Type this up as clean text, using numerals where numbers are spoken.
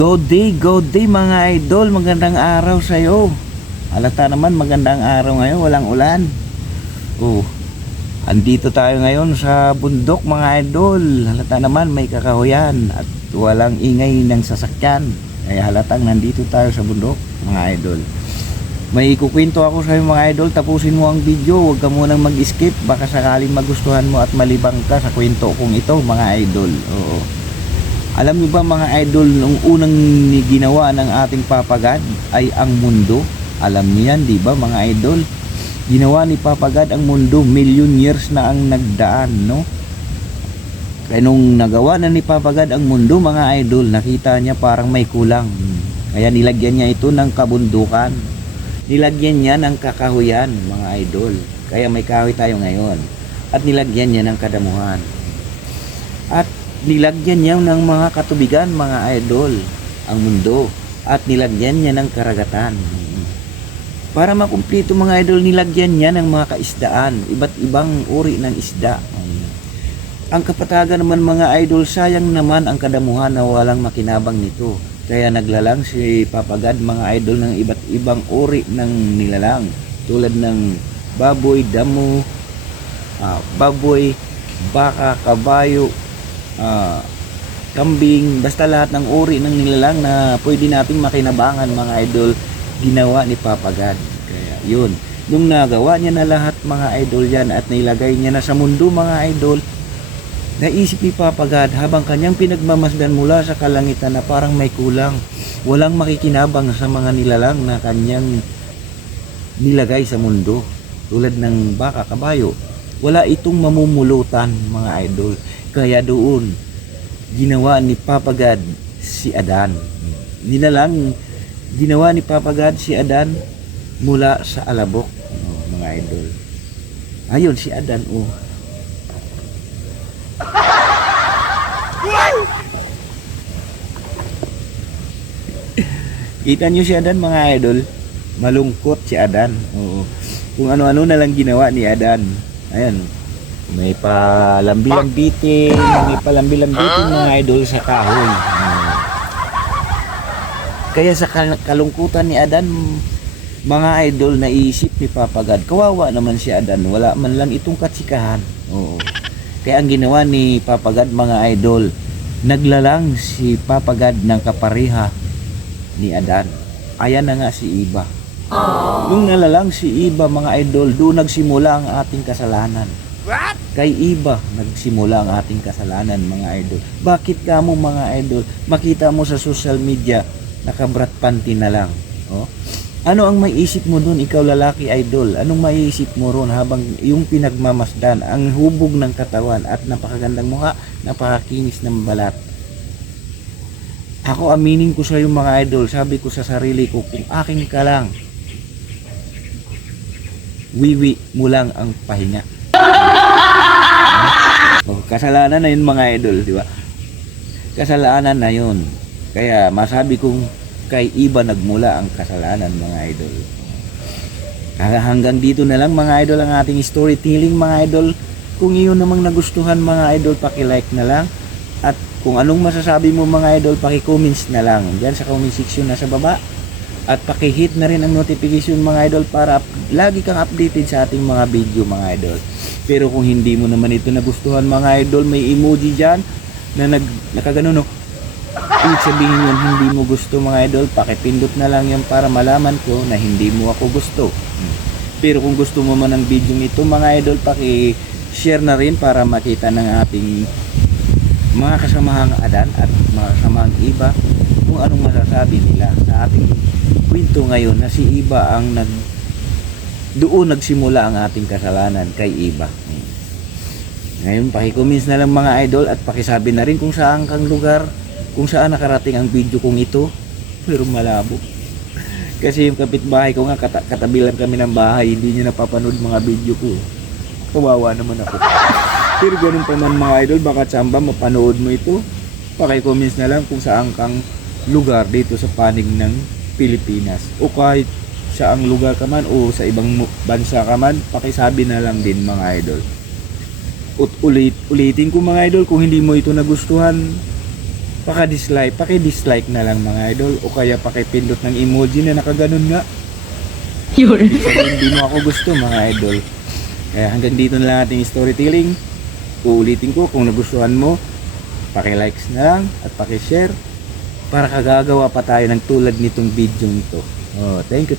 Good day mga idol, magandang araw sa'yo. Halata naman magandang araw ngayon, walang ulan. Andito tayo ngayon sa bundok mga idol. Halata naman may kakahuyan at walang ingay ng sasakyan. Kaya halatang nandito tayo sa bundok mga idol. May ikukwento ako sa'yo mga idol, tapusin mo ang video, huwag ka munang mag-skip. Baka sakaling magustuhan mo at malibang ka sa kwento kong ito mga idol. Alam niyo ba mga idol, nung unang ginawa ng ating Papa God ay ang mundo? Alam niyo yan, di ba mga idol? Ginawa ni Papa God ang mundo, million years na ang nagdaan, no? Kaya nung nagawa na ni Papa God ang mundo mga idol, nakita niya parang may kulang. Kaya nilagyan niya ito ng kabundukan. Nilagyan niya ng kakahuyan mga idol. Kaya may kahoy tayo ngayon. At nilagyan niya ng kadamuhan. At nilagyan niya ng mga katubigan mga idol ang mundo, at nilagyan niya ng karagatan. Para makumpleto mga idol, nilagyan niya ng mga kaisdaan, iba't ibang uri ng isda. Ang kapatagan naman mga idol, sayang naman ang kadamuhan na walang makinabang nito. Kaya naglalang si Papa God mga idol ng iba't ibang uri ng nilalang, tulad ng baboy, damo, baboy, baka, kabayo, kambing, basta lahat ng uri ng nilalang na pwede nating makinabangan mga idol, ginawa ni Papa God. Kaya yun, nung nagawa niya na lahat mga idol yan at nilagay niya na sa mundo mga idol, naisip ni Papa God habang kanyang pinagmamasdan mula sa kalangitan na parang may kulang, walang makikinabang sa mga nilalang na kanyang nilagay sa mundo, tulad ng baka, kabayo. Wala itong mamumulutan mga idol. Kaya doon ginawa ni Papa God si Adan. Ginawa ni Papa God si Adan mula sa alabok, mga idol. Ayun si Adan. Kita nyo si Adan mga idol, malungkot si Adan. Kung ano-ano na lang ginawa ni Adan. Ayan, may palambi-lambitin mga idol sa kahoy. Kaya sa kalungkutan ni Adan mga idol, naisip ni Papa God, kawawa naman si Adan, wala man lang itong katsikahan. Kaya ang ginawa ni Papa God mga idol, naglalang si Papa God ng kapareha ni Adan. Ayan na nga si Eva. Nung nalalang si Eva mga idol, doon nagsimula ang ating kasalanan. Kay Eva nagsimula ang ating kasalanan mga idol. Bakit ka mo mga idol, makita mo sa social media nakabrat panty na lang? Ano ang maiisip mo doon, ikaw lalaki idol? Anong maiisip mo ron habang yung pinagmamasdan, ang hubog ng katawan at napakagandang mukha, napakakinis ng balat? Ako aminin ko sa iyo mga idol, sabi ko sa sarili ko, kung akin ka lang, wiwi mo lang ang pahinga. Kasalanan na yun mga idol, di ba? Kasalanan na yun. Kaya masabi kong kay Eva nagmula ang kasalanan mga idol. Hanggang dito na lang mga idol ang ating storytelling mga idol. Kung iyon namang nagustuhan mga idol, paki-like na lang. At kung anong masasabi mo mga idol, paki-comments na lang diyan sa comment section na sa baba. At paki-hit na rin ang notification mga idol para lagi kang updated sa ating mga video mga idol. Pero kung hindi mo naman ito nagustuhan mga idol, may emoji dyan na nakagano no. Ibig sabihin yun, hindi mo gusto mga idol, pakipindot na lang yan para malaman ko na hindi mo ako gusto. Pero kung gusto mo man ang video nito mga idol, paki-share na rin para makita ng ating mga kasamahang Adan at mga kasamahang Eva kung anong masasabi nila sa ating kwento ngayon na si Eva ang doon nagsimula ang ating kasalanan kay Eva. Ngayon paki-comments na lang mga idol at pakisabi na rin kung saan kang lugar, kung saan nakarating ang video kong ito. Pero malabo kasi yung kapitbahay ko nga, katabi lang kami ng bahay, hindi niya napapanood mga video ko. Kawawa naman ako. Pero ganun pa man mga idol, baka tsamba mapanood mo ito. Paki-comments na lang kung saan kang lugar dito sa panig ng Pilipinas, o kahit saang lugar ka man o sa ibang bansa ka man, pakisabi na lang din mga idol. Ulitin ko mga idol, kung hindi mo ito nagustuhan, paki-dislike na lang mga idol, o kaya paki-pindot ng emoji na nakaganon nga. Yun. Hindi mo ako gusto mga idol. Kaya hanggang dito na lang ating storytelling. Uulitin ko, kung nagustuhan mo, paki-likes na lang at paki-share para kagagawa pa tayo ng tulad nitong video nito. Oh, thank you.